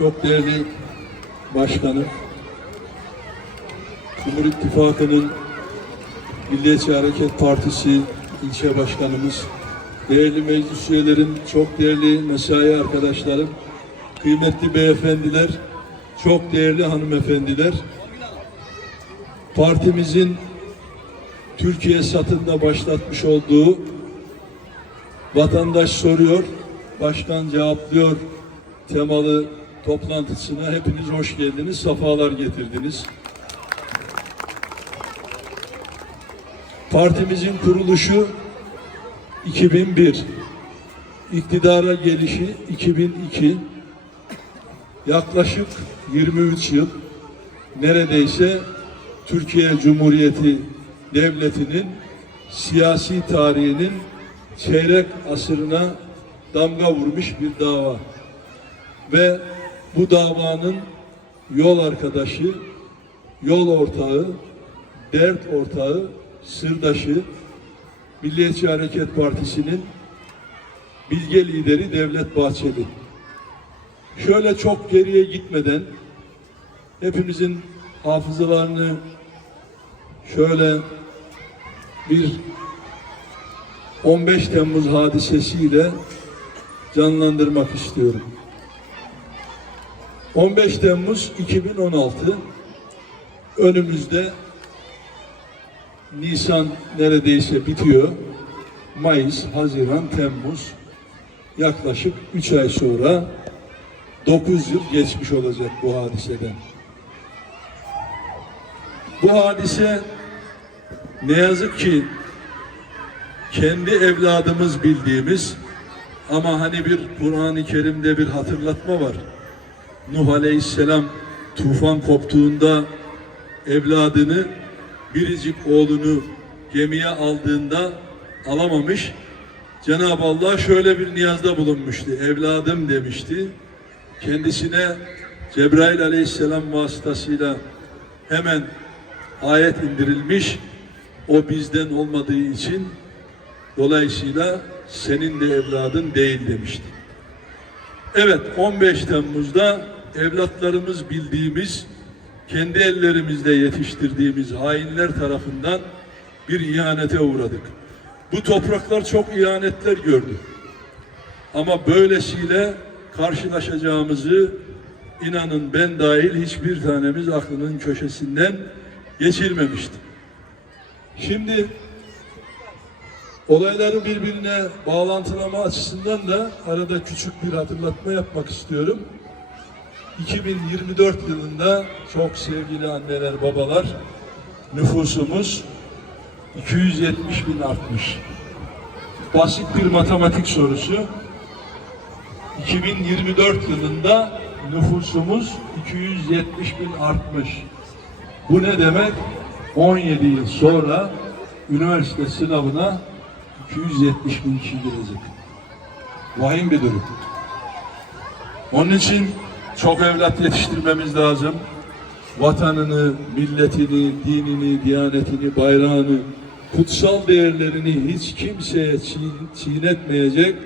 çok değerli başkanım, Cumhur İttifakı'nın Milliyetçi Hareket Partisi ilçe başkanımız, değerli meclis üyelerim, çok değerli mesai arkadaşlarım, kıymetli beyefendiler, çok değerli hanımefendiler, partimizin Türkiye satında başlatmış olduğu vatandaş soruyor, başkan cevaplıyor temalı toplantısına hepiniz hoş geldiniz, safalar getirdiniz. Partimizin kuruluşu 2001, iktidara gelişi 2002, yaklaşık 23 yıl neredeyse Türkiye Cumhuriyeti Devleti'nin siyasi tarihinin çeyrek asırına damga vurmuş bir dava. Ve bu davanın yol arkadaşı, yol ortağı, dert ortağı, sırdaşı Milliyetçi Hareket Partisi'nin bilge lideri Devlet Bahçeli. Şöyle çok geriye gitmeden hepimizin hafızalarını şöyle bir 15 Temmuz hadisesiyle canlandırmak istiyorum. 15 Temmuz 2016 önümüzde Nisan neredeyse bitiyor. Mayıs, Haziran, Temmuz yaklaşık 3 ay sonra 9 yıl geçmiş olacak bu hadiseden. Bu hadise ne yazık ki kendi evladımız bildiğimiz ama hani bir Kur'an-ı Kerim'de bir hatırlatma var. Nuh Aleyhisselam tufan koptuğunda evladını biricik oğlunu gemiye aldığında alamamış. Cenab-ı Allah şöyle bir niyazda bulunmuştu. Evladım demişti. Kendisine Cebrail Aleyhisselam vasıtasıyla hemen ayet indirilmiş. O bizden olmadığı için dolayısıyla senin de evladın değil demişti. Evet 15 Temmuz'da evlatlarımız bildiğimiz kendi ellerimizle yetiştirdiğimiz hainler tarafından bir ihanete uğradık. Bu topraklar çok ihanetler gördü. Ama böylesiyle karşılaşacağımızı inanın ben dahil hiçbir tanemiz aklının köşesinden geçirmemişti. Şimdi olayları birbirine bağlantılama açısından da arada küçük bir hatırlatma yapmak istiyorum. 2024 yılında çok sevgili anneler, babalar nüfusumuz 270 bin artmış. Basit bir matematik sorusu. 2024 yılında nüfusumuz 270 bin artmış. Bu ne demek? 17 yıl sonra üniversite sınavına 270 bin kişi girecek. Vahim bir durum. Onun için çok evlat yetiştirmemiz lazım. Vatanını, milletini, dinini, diyanetini, bayrağını, kutsal değerlerini hiç kimseye çiğ- çiğnetmeyecek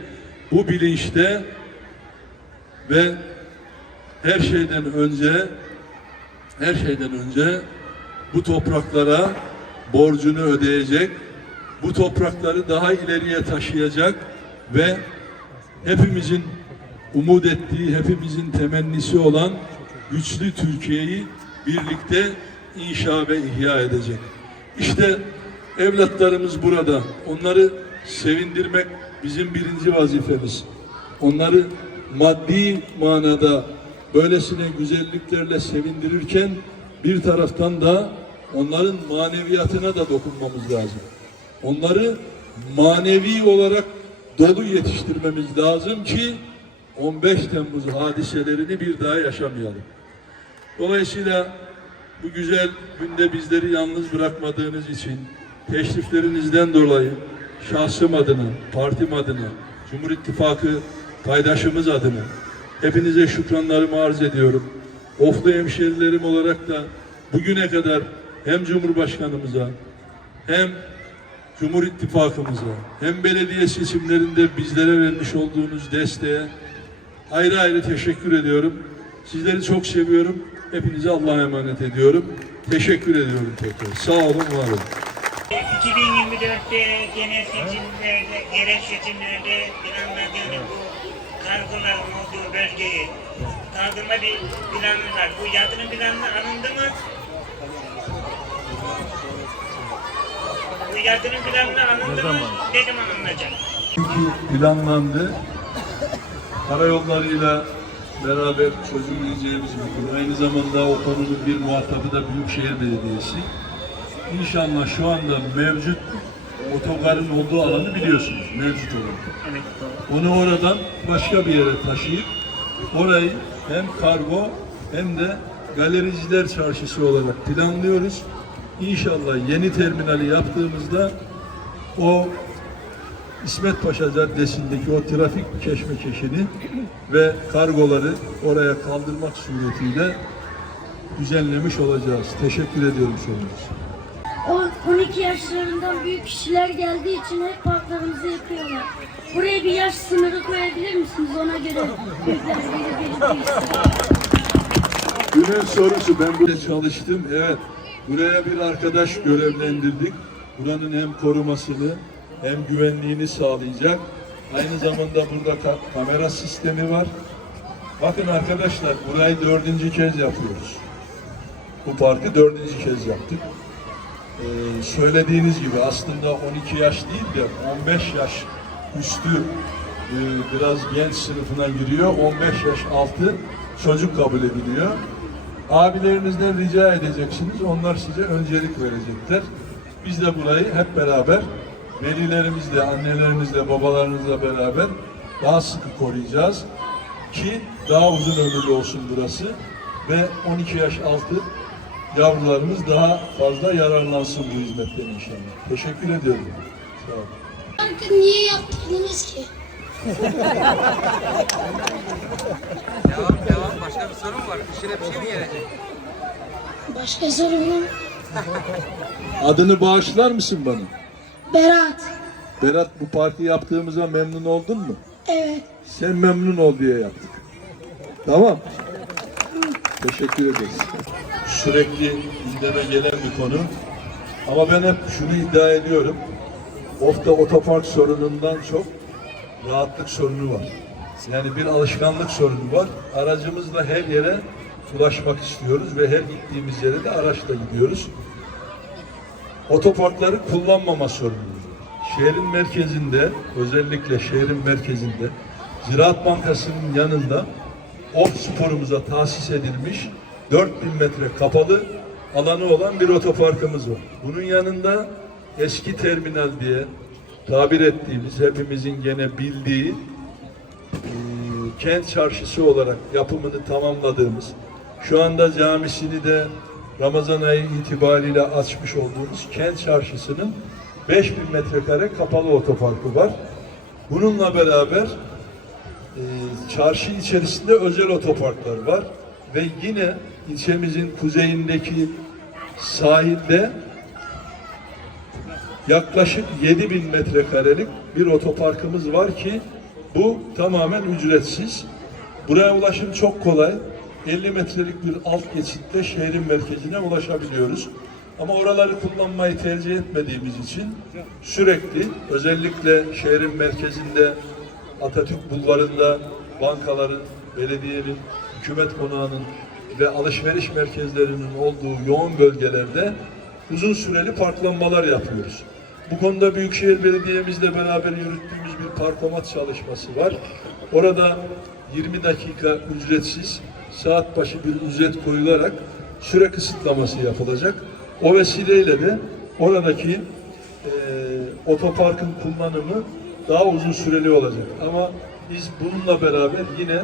bu bilinçte ve her şeyden önce her şeyden önce bu topraklara borcunu ödeyecek, bu toprakları daha ileriye taşıyacak ve hepimizin umut ettiği, hepimizin temennisi olan güçlü Türkiye'yi birlikte inşa ve ihya edecek. İşte evlatlarımız burada. Onları sevindirmek bizim birinci vazifemiz. Onları maddi manada böylesine güzelliklerle sevindirirken bir taraftan da onların maneviyatına da dokunmamız lazım. Onları manevi olarak dolu yetiştirmemiz lazım ki 15 Temmuz hadiselerini bir daha yaşamayalım. Dolayısıyla bu güzel günde bizleri yalnız bırakmadığınız için teşriflerinizden dolayı şahsım adına, partim adına, Cumhur İttifakı paydaşımız adına hepinize şükranlarımı arz ediyorum. Oflu hemşerilerim olarak da bugüne kadar hem Cumhurbaşkanımıza hem Cumhur İttifakımıza hem belediye seçimlerinde bizlere vermiş olduğunuz desteğe ayrı ayrı teşekkür ediyorum. Sizleri çok seviyorum. Hepinizi Allah'a emanet ediyorum. Teşekkür ediyorum tekrar. Sağ olun, var olun. 2024'te genel seçimlerde, yerel seçimlerde planladığınız bu kargoların olduğu bölgeyi kaldırma bir planı var. Bu yatırım planı alındı mı? Bu yatırım planı alındı mı? Ne zaman alınacak? Çünkü planlandı. Karayollarıyla beraber çözümleyeceğimiz bir konu. Aynı zamanda o konunun bir muhatabı da Büyükşehir Belediyesi. İnşallah şu anda mevcut otogarın olduğu alanı biliyorsunuz. Mevcut olan. Evet. Onu oradan başka bir yere taşıyıp orayı hem kargo hem de galericiler çarşısı olarak planlıyoruz. İnşallah yeni terminali yaptığımızda o İsmet Paşa Caddesi'ndeki o trafik keşmekeşini ve kargoları oraya kaldırmak suretiyle düzenlemiş olacağız. Teşekkür ediyorum sorunuz. O 12 yaşlarından büyük kişiler geldiği için hep parklarımızı yapıyorlar. Buraya bir yaş sınırı koyabilir misiniz? Ona göre büyükler değilsin. Günün sorusu ben burada çalıştım. Evet. Buraya bir arkadaş görevlendirdik. Buranın hem korumasını hem güvenliğini sağlayacak. Aynı zamanda burada ka- kamera sistemi var. Bakın arkadaşlar burayı dördüncü kez yapıyoruz. Bu parkı dördüncü kez yaptık. Ee, söylediğiniz gibi aslında 12 yaş değil de 15 yaş üstü e, biraz genç sınıfına giriyor. 15 yaş altı çocuk kabul ediliyor. Abilerinizden rica edeceksiniz. Onlar size öncelik verecekler. Biz de burayı hep beraber velilerimizle, annelerimizle, babalarımızla beraber daha sıkı koruyacağız ki daha uzun ömürlü olsun burası ve 12 yaş altı yavrularımız daha fazla yararlansın bu hizmetten inşallah. Teşekkür ediyorum. Sağ olun. Niye yaptırdınız ki? Devam devam. Başka bir sorun var. İşine bir şey mi gelecek? Başka sorunum Adını bağışlar mısın bana? Berat. Berat bu parti yaptığımıza memnun oldun mu? Evet. Sen memnun ol diye yaptık. Tamam. Teşekkür ederiz. Sürekli gündeme gelen bir konu. Ama ben hep şunu iddia ediyorum. Ofta otopark sorunundan çok rahatlık sorunu var. Yani bir alışkanlık sorunu var. Aracımızla her yere ulaşmak istiyoruz ve her gittiğimiz yere de araçla gidiyoruz. Otoparkları kullanmama sorunumuz var. Şehrin merkezinde, özellikle şehrin merkezinde Ziraat Bankası'nın yanında ot sporumuza tahsis edilmiş 4000 metre kapalı alanı olan bir otoparkımız var. Bunun yanında eski terminal diye tabir ettiğimiz, hepimizin gene bildiği e, kent çarşısı olarak yapımını tamamladığımız, şu anda camisini de Ramazan ayı itibariyle açmış olduğumuz kent çarşısının 5000 metrekare kapalı otoparkı var. Bununla beraber e, çarşı içerisinde özel otoparklar var ve yine ilçemizin kuzeyindeki sahilde yaklaşık 7000 metrekarelik bir otoparkımız var ki bu tamamen ücretsiz. Buraya ulaşım çok kolay. 50 metrelik bir alt geçitte şehrin merkezine ulaşabiliyoruz. Ama oraları kullanmayı tercih etmediğimiz için sürekli özellikle şehrin merkezinde Atatürk Bulvarı'nda bankaların, belediyenin, hükümet konağının ve alışveriş merkezlerinin olduğu yoğun bölgelerde uzun süreli parklanmalar yapıyoruz. Bu konuda Büyükşehir Belediye'mizle beraber yürüttüğümüz bir parkomat çalışması var. Orada 20 dakika ücretsiz saat başı bir ücret koyularak süre kısıtlaması yapılacak. O vesileyle de oradaki eee, otoparkın kullanımı daha uzun süreli olacak. Ama biz bununla beraber yine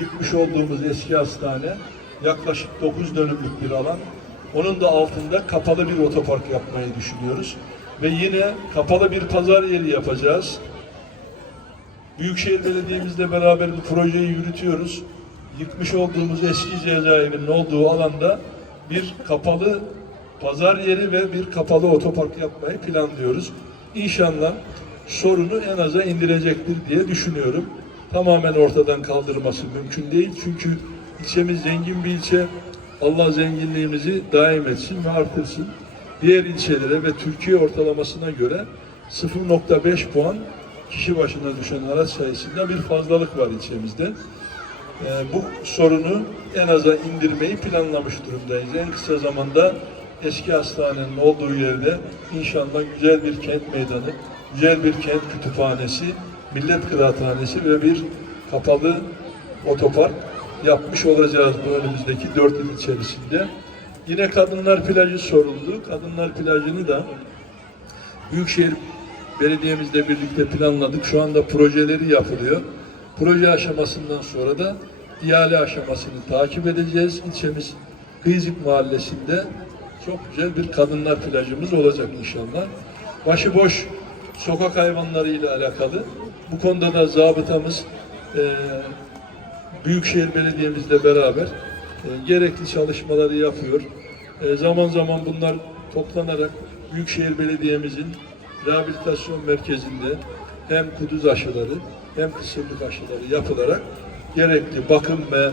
yıkmış olduğumuz eski hastane yaklaşık 9 dönümlük bir alan. Onun da altında kapalı bir otopark yapmayı düşünüyoruz. Ve yine kapalı bir pazar yeri yapacağız. Büyükşehir Belediye'mizle beraber bu projeyi yürütüyoruz. Yıkmış olduğumuz eski cezaevinin olduğu alanda bir kapalı pazar yeri ve bir kapalı otopark yapmayı planlıyoruz. İnşallah sorunu en aza indirecektir diye düşünüyorum. Tamamen ortadan kaldırması mümkün değil. Çünkü İlçemiz zengin bir ilçe. Allah zenginliğimizi daim etsin ve artırsın. Diğer ilçelere ve Türkiye ortalamasına göre 0.5 puan kişi başına düşen araç sayısında bir fazlalık var ilçemizde. Ee, bu sorunu en aza indirmeyi planlamış durumdayız. En kısa zamanda eski hastanenin olduğu yerde inşallah güzel bir kent meydanı, güzel bir kent kütüphanesi, millet kıraathanesi ve bir kapalı otopark yapmış olacağız bu önümüzdeki dört yıl içerisinde. Yine kadınlar plajı soruldu. Kadınlar plajını da Büyükşehir Belediye'mizle birlikte planladık. Şu anda projeleri yapılıyor. Proje aşamasından sonra da ihale aşamasını takip edeceğiz. İlçemiz Kıyıcık Mahallesi'nde çok güzel bir kadınlar plajımız olacak inşallah. Başıboş sokak hayvanlarıyla alakalı. Bu konuda da zabıtamız eee Büyükşehir Belediye'mizle beraber e, gerekli çalışmaları yapıyor. E, zaman zaman bunlar toplanarak Büyükşehir Belediye'mizin rehabilitasyon merkezinde hem kuduz aşıları hem kısırlık aşıları yapılarak gerekli bakım ve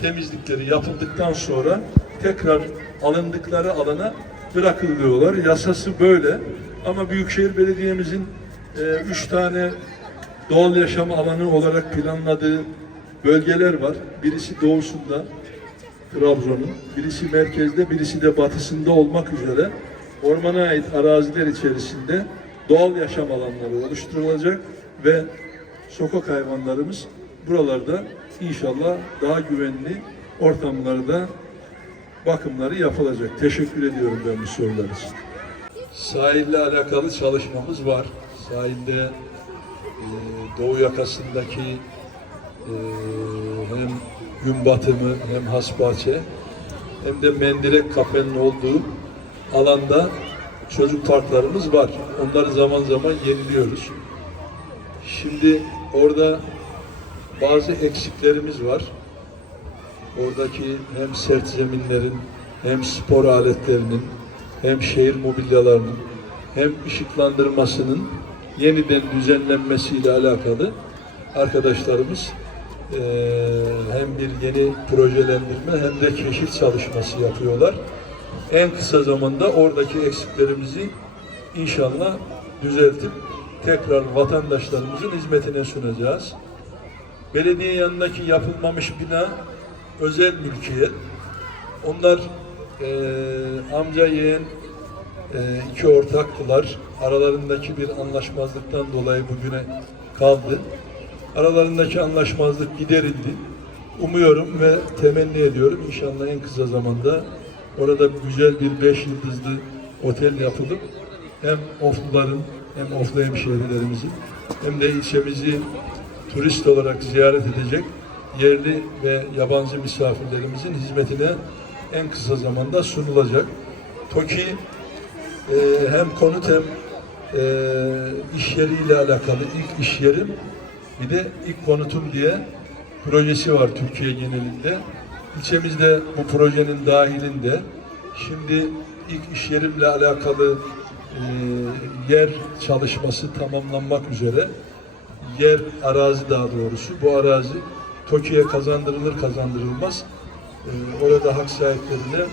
temizlikleri yapıldıktan sonra tekrar alındıkları alana bırakılıyorlar. Yasası böyle. Ama Büyükşehir Belediye'mizin e, üç tane doğal yaşam alanı olarak planladığı bölgeler var. Birisi doğusunda Trabzon'un, birisi merkezde, birisi de batısında olmak üzere ormana ait araziler içerisinde doğal yaşam alanları oluşturulacak ve sokak hayvanlarımız buralarda inşallah daha güvenli ortamlarda bakımları yapılacak. Teşekkür ediyorum ben bu sorular için. Sahille alakalı çalışmamız var. Sahilde e, doğu yakasındaki hem gün batımı hem hasbahçe hem de mendirek kafenin olduğu alanda çocuk parklarımız var. Onları zaman zaman yeniliyoruz. Şimdi orada bazı eksiklerimiz var. Oradaki hem sert zeminlerin hem spor aletlerinin hem şehir mobilyalarının hem ışıklandırmasının yeniden düzenlenmesiyle alakalı arkadaşlarımız hem bir yeni projelendirme hem de keşif çalışması yapıyorlar. En kısa zamanda oradaki eksiklerimizi inşallah düzeltip tekrar vatandaşlarımızın hizmetine sunacağız. Belediye yanındaki yapılmamış bina özel mülkiyet. Onlar eee, amca yeğen eee, iki ortaktılar. Aralarındaki bir anlaşmazlıktan dolayı bugüne kaldı. Aralarındaki anlaşmazlık giderildi. Umuyorum ve temenni ediyorum inşallah en kısa zamanda orada güzel bir beş yıldızlı otel yapılıp hem Ofluların hem Oflu hemşehrilerimizin hem de ilçemizi turist olarak ziyaret edecek yerli ve yabancı misafirlerimizin hizmetine en kısa zamanda sunulacak. TOKİ e, hem konut hem e, iş yeriyle alakalı ilk iş yerim bir de ilk konutum diye projesi var Türkiye genelinde. İlçemizde bu projenin dahilinde şimdi ilk iş yerimle alakalı e, yer çalışması tamamlanmak üzere yer arazi daha doğrusu bu arazi TOKİ'ye kazandırılır kazandırılmaz e, orada hak sahiplerine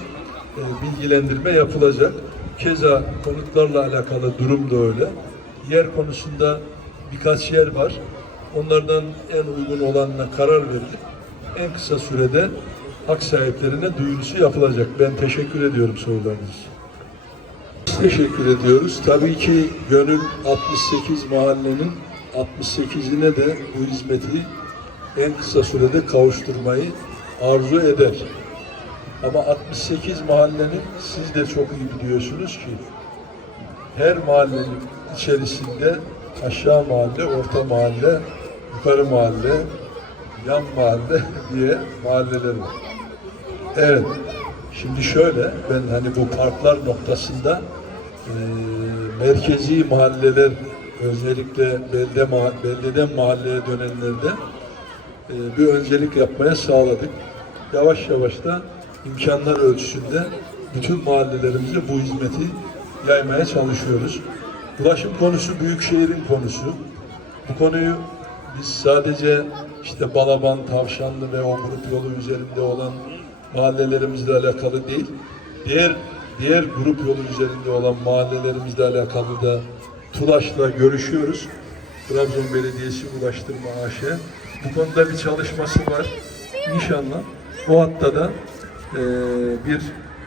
e, bilgilendirme yapılacak. Keza konutlarla alakalı durum da öyle. Yer konusunda birkaç yer var. Onlardan en uygun olanına karar verilip en kısa sürede hak sahiplerine duyurusu yapılacak. Ben teşekkür ediyorum sorularınız. Teşekkür ediyoruz. Tabii ki gönül 68 mahallenin 68'ine de bu hizmeti en kısa sürede kavuşturmayı arzu eder. Ama 68 mahallenin siz de çok iyi biliyorsunuz ki her mahallenin içerisinde aşağı mahalle, orta mahalle, yukarı mahalle, yan mahalle diye mahalleler var. Evet. Şimdi şöyle, ben hani bu parklar noktasında e, merkezi mahalleler özellikle belde ma beldeden mahalleye dönenlerde e, bir öncelik yapmaya sağladık. Yavaş yavaş da imkanlar ölçüsünde bütün mahallelerimize bu hizmeti yaymaya çalışıyoruz. Ulaşım konusu büyük şehrin konusu. Bu konuyu biz sadece işte Balaban, Tavşanlı ve o grup yolu üzerinde olan mahallelerimizle alakalı değil. Diğer diğer grup yolu üzerinde olan mahallelerimizle alakalı da TULAŞ'la görüşüyoruz. Trabzon Belediyesi Ulaştırma AŞ. Bu konuda bir çalışması var. İnşallah o hatta da e, bir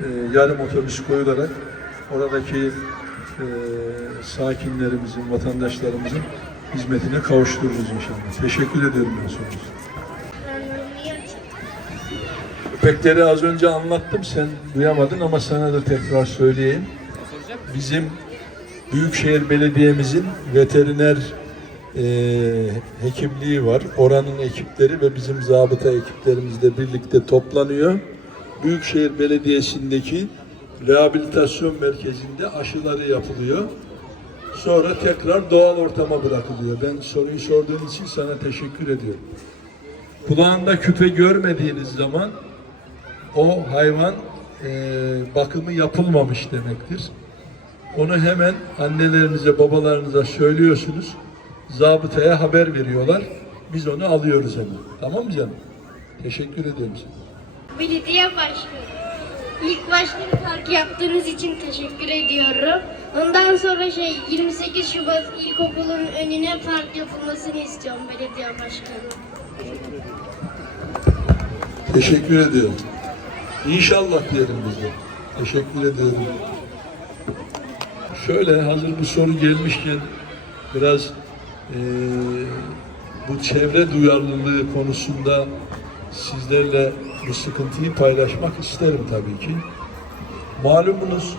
e, yarım otobüs koyularak oradaki e, sakinlerimizin, vatandaşlarımızın hizmetine kavuştururuz inşallah. Teşekkür ediyorum ben sorunuza. Köpekleri az önce anlattım, sen duyamadın ama sana da tekrar söyleyeyim. Bizim Büyükşehir Belediye'mizin veteriner e, hekimliği var. Oranın ekipleri ve bizim zabıta ekiplerimizle birlikte toplanıyor. Büyükşehir Belediyesi'ndeki rehabilitasyon merkezinde aşıları yapılıyor. Sonra tekrar doğal ortama bırakılıyor. Ben soruyu sorduğun için sana teşekkür ediyorum. Kulağında küpe görmediğiniz zaman o hayvan e, bakımı yapılmamış demektir. Onu hemen annelerinize, babalarınıza söylüyorsunuz. Zabıtaya haber veriyorlar. Biz onu alıyoruz hemen. Tamam mı canım? Teşekkür ediyorum sana. Belediye başkanı. İlk başta park yaptığınız için teşekkür ediyorum. Ondan sonra şey 28 Şubat İlkokulu'nun önüne park yapılmasını istiyorum belediye başkanı. Teşekkür ediyorum. İnşallah diyelim biz de. Teşekkür ediyorum. Şöyle hazır bu soru gelmişken biraz eee, bu çevre duyarlılığı konusunda sizlerle bu sıkıntıyı paylaşmak isterim tabii ki. Malumunuz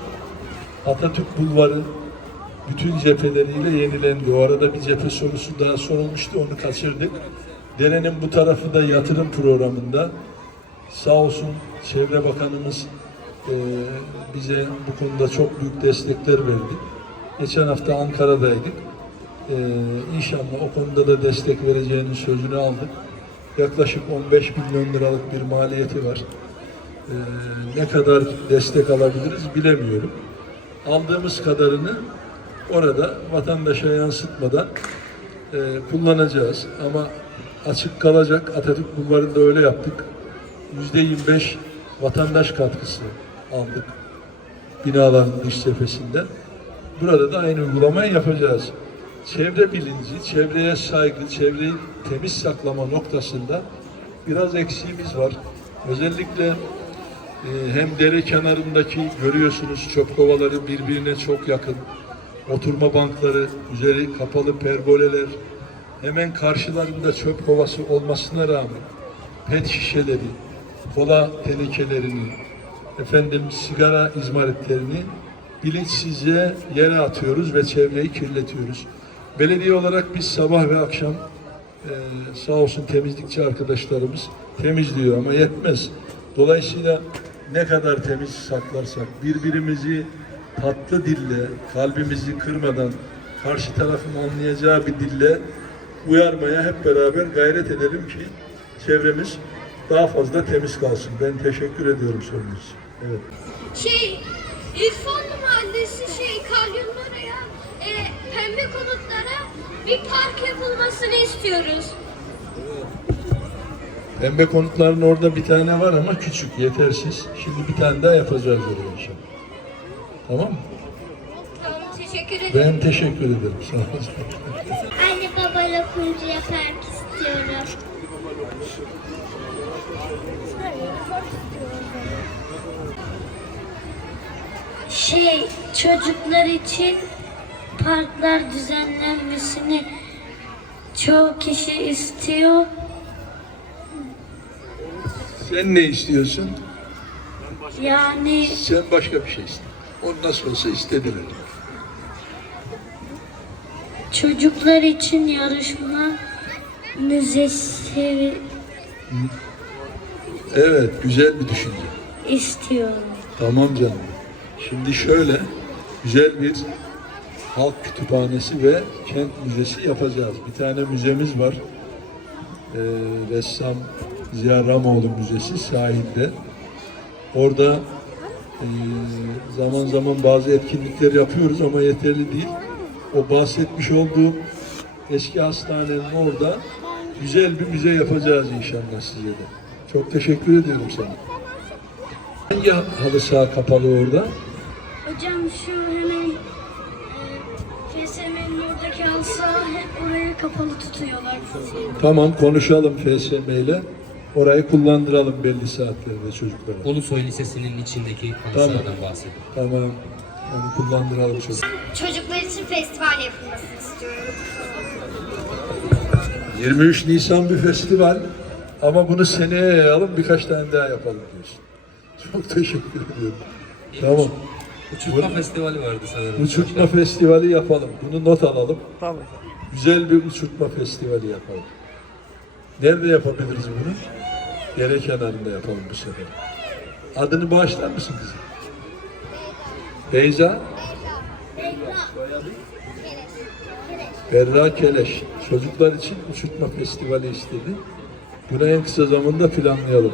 Atatürk Bulvarı bütün cepheleriyle yenilendi. O arada bir cephe sorusu daha sorulmuştu, onu kaçırdık. Derenin bu tarafı da yatırım programında sağ olsun Çevre Bakanımız e, bize bu konuda çok büyük destekler verdi. Geçen hafta Ankara'daydık. E, inşallah o konuda da destek vereceğinin sözünü aldık. Yaklaşık 15 milyon liralık bir maliyeti var. E, ne kadar destek alabiliriz bilemiyorum. Aldığımız kadarını orada vatandaşa yansıtmadan e, kullanacağız. Ama açık kalacak. Atatürk Bulvarı'nda öyle yaptık. Yüzde 25 vatandaş katkısı aldık binaların dış cephesinden. Burada da aynı uygulamayı yapacağız. Çevre bilinci, çevreye saygı, çevreyi temiz saklama noktasında biraz eksiğimiz var. Özellikle hem dere kenarındaki görüyorsunuz çöp kovaları birbirine çok yakın. Oturma bankları, üzeri kapalı pergoleler, hemen karşılarında çöp kovası olmasına rağmen pet şişeleri, kola tenekelerini, efendim sigara izmaritlerini bilinçsizce yere atıyoruz ve çevreyi kirletiyoruz. Belediye olarak biz sabah ve akşam e, sağ olsun temizlikçi arkadaşlarımız temizliyor ama yetmez. Dolayısıyla ne kadar temiz saklarsak birbirimizi tatlı dille, kalbimizi kırmadan karşı tarafın anlayacağı bir dille uyarmaya hep beraber gayret edelim ki çevremiz daha fazla temiz kalsın. Ben teşekkür ediyorum sorunuz. için. Evet. Şey İrfanlı Mahallesi şey kalyonlara e, pembe konutlara bir park yapılmasını istiyoruz. Pembe konutların orada bir tane var ama küçük, yetersiz. Şimdi bir tane daha yapacağız oraya inşallah. Tamam mı? Tamam teşekkür ederim. Ben teşekkür ederim. Sağ olun. Anne babayla kuncuya park istiyorum. Şey çocuklar için parklar düzenlenmesini çoğu kişi istiyor. Sen ne istiyorsun? Yani Sen başka bir şey iste. Onu nasıl olsa istediler. çocuklar için yarışma müzesi Evet, güzel bir düşünce. istiyorum. Tamam canım. Şimdi şöyle, güzel bir halk kütüphanesi ve kent müzesi yapacağız. Bir tane müzemiz var. Ee, ressam Ziya Ramoğlu Müzesi sahilde. Orada e, zaman zaman bazı etkinlikler yapıyoruz ama yeterli değil. O bahsetmiş olduğum eski hastanenin orada güzel bir müze yapacağız inşallah size de. Çok teşekkür ediyorum sana. Hangi halı saha kapalı orada? Hocam şu hemen e, FSM'nin oradaki alsa hep orayı kapalı tutuyorlar. Tamam konuşalım FSM ile. Orayı kullandıralım belli saatlerde çocuklara. Ulusoy Lisesi'nin içindeki halı Tamam. bahsediyorum. Tamam. Onu kullandıralım çocuk. Çocuklar için festival yapılmasını istiyorum. 23 Nisan bir festival ama bunu seneye yayalım birkaç tane daha yapalım diyorsun. Çok teşekkür ediyorum. Tamam. Uçurtma festivali vardı sanırım. Uçurtma festivali yapalım. Bunu not alalım. Güzel bir uçurtma festivali yapalım. Nerede yapabiliriz bunu? Dere kenarında yapalım bu sefer. Adını bağışlar mısın kızım? Beyza? Berra Keleş. Çocuklar için uçurtma festivali istedi. Bunu en kısa zamanda planlayalım.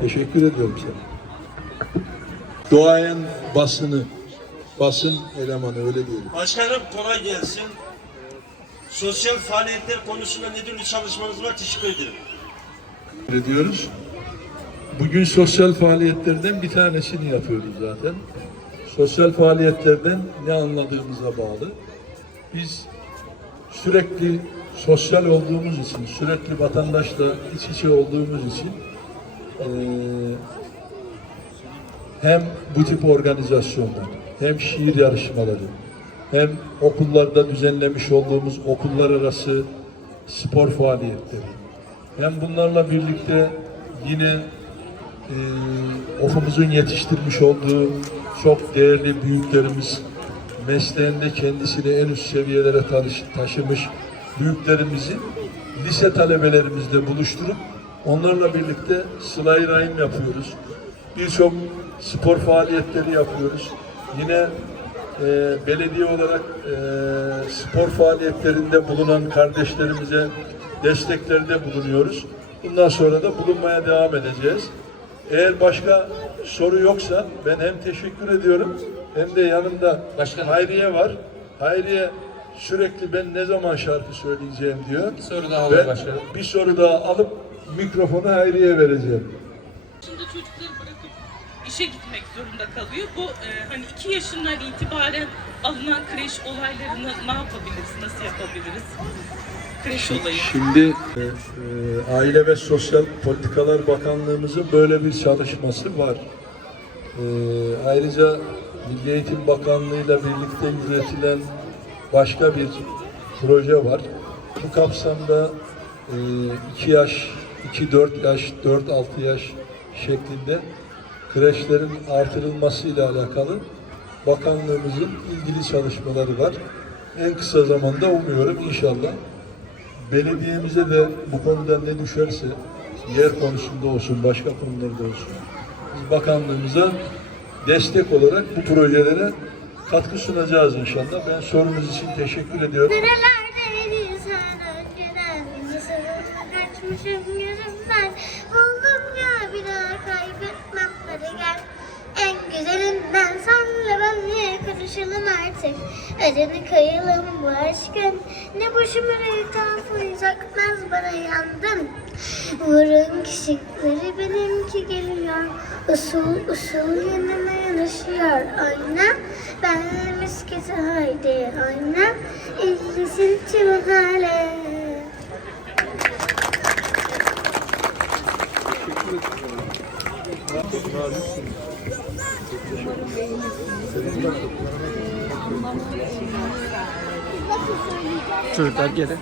Teşekkür ediyorum sana. Doğayan basını, basın elemanı öyle diyelim. Başkanım kolay gelsin. Sosyal faaliyetler konusunda ne türlü çalışmanız var? Teşekkür ederim. Ediyoruz. Bugün sosyal faaliyetlerden bir tanesini yapıyoruz zaten. Sosyal faaliyetlerden ne anladığımıza bağlı. Biz sürekli sosyal olduğumuz için, sürekli vatandaşla iç içe olduğumuz için eee, hem bu tip organizasyonlar, hem şiir yarışmaları, hem okullarda düzenlemiş olduğumuz okullar arası spor faaliyetleri, hem bunlarla birlikte yine e, okulumuzun yetiştirmiş olduğu çok değerli büyüklerimiz, mesleğinde kendisini en üst seviyelere taşı- taşımış büyüklerimizi lise talebelerimizle buluşturup onlarla birlikte sıla-i rahim yapıyoruz. Birçok spor faaliyetleri yapıyoruz. Yine e, belediye olarak e, spor faaliyetlerinde bulunan kardeşlerimize desteklerde bulunuyoruz. Bundan sonra da bulunmaya devam edeceğiz. Eğer başka soru yoksa ben hem teşekkür ediyorum hem de yanımda Başkanım. Hayriye var. Hayriye sürekli ben ne zaman şarkı söyleyeceğim diyor. Bir soru daha Ve başkanım. bir soru daha alıp mikrofonu Hayriye vereceğim. yaşında çocukları bırakıp işe gitmek zorunda kalıyor. Bu e, hani iki yaşından itibaren alınan kreş olaylarını ne yapabiliriz, nasıl yapabiliriz? Şimdi e, e, Aile ve Sosyal Politikalar Bakanlığımızın böyle bir çalışması var. E, ayrıca Milli Eğitim Bakanlığı'yla birlikte yürütülen başka bir proje var. Bu kapsamda 2 yaş, 2-4 yaş, 4-6 yaş şeklinde kreşlerin artırılmasıyla alakalı bakanlığımızın ilgili çalışmaları var. En kısa zamanda umuyorum inşallah belediyemize de bu konuda ne düşerse yer konusunda olsun, başka konularda olsun biz bakanlığımıza destek olarak bu projelere katkı sunacağız inşallah. Ben sorunuz için teşekkür ediyorum. Niye karışalım artık. Acını kayalım bu aşkın. Ne boşuma iltafı sakmaz bana yandım. Vurun kişileri benimki geliyor. Usul usul yanıma yanaşıyor. Ayna ben misketi haydi ayna İlgisin tüm hale Çocuklar geri.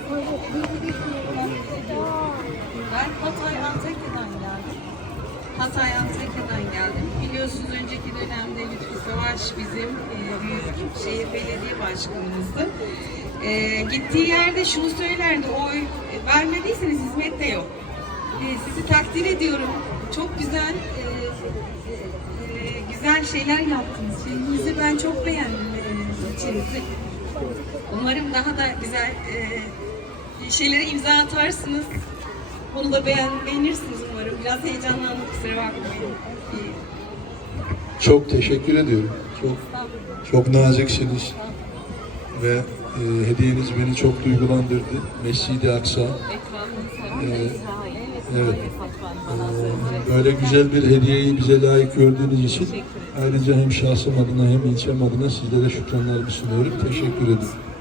Ben Hatay Antakya'dan geldim. Hatay Antakya'dan geldim. Biliyorsunuz önceki dönemde Lütfü Savaş bizim e, şehir belediye başkanımızdı. E, gittiği yerde şunu söylerdi, oy vermediyseniz hizmet de yok. E, sizi takdir ediyorum. Çok güzel e, e, güzel şeyler yaptınız. Şeyinizi ben çok beğendim. E, içinizi. Umarım daha da güzel e, şeylere imza atarsınız. Onu da beğen, beğenirsiniz umarım. Biraz heyecanlandım kusura bakmayın. Çok teşekkür ediyorum. Çok çok naziksiniz ve Ee, hediyeniz beni çok duygulandırdı. Mescid-i Aksa. Ee, evet. Ee, böyle güzel bir hediyeyi bize layık gördüğünüz için ayrıca hem şahsım adına hem ilçem adına sizlere şükranlarımı sunuyorum. Teşekkür ederim.